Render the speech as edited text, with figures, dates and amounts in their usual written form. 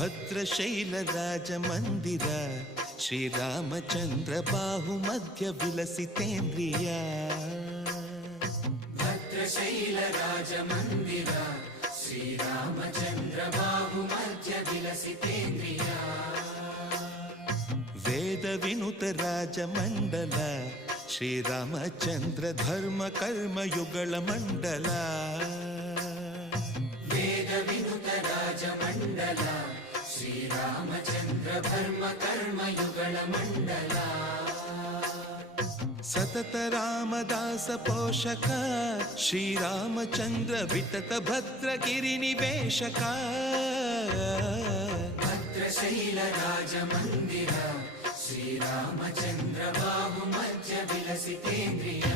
ಭದ್ರಶೈಲ ರಾಜ ಮಂದಿರ ಶ್ರೀರಾಮಚಂದ್ರ ಬಾಹು ಮಧ್ಯ ವಿಲಸಿತೇಂದ್ರಿಯ ಭದ್ರಶೈಲ ರಾಜ ಮಂದಿರ ಶ್ರೀರಾಮಚಂದ್ರ ಬಾಹು ಮಧ್ಯ ವಿಲಸಿತೇಂದ್ರಿಯ ವೇದ ವಿನುತ ರಾಜ ಮಂಡಲ ಶ್ರೀರಾಮಚಂದ್ರ ಧರ್ಮ ಕರ್ಮ ಯುಗಳ ಮಂಡಲ ವೇದ ವಿನುತ ರಾಜ ಮಂಡಲ ಶ್ರೀರಾಮಚಂದ್ರ ಧರ್ಮ ಕರ್ಮ ಯುಗಳ ಮಂಡಲ ಸತತ ರಾಮದಾಸ ಪೋಷಕ ಶ್ರೀರಾಮಚಂದ್ರ ವಿತತ ಭದ್ರಗಿರಿ ನಿವೇಶಕ ಭದ್ರಶೈಲ ರಾಜ ಮಂದಿರ ಶ್ರೀರಾಮಚಂದ್ರ ಬಾಹು ಮಧ್ಯ ವಿಲಸಿತೇಂದ್ರಿಯ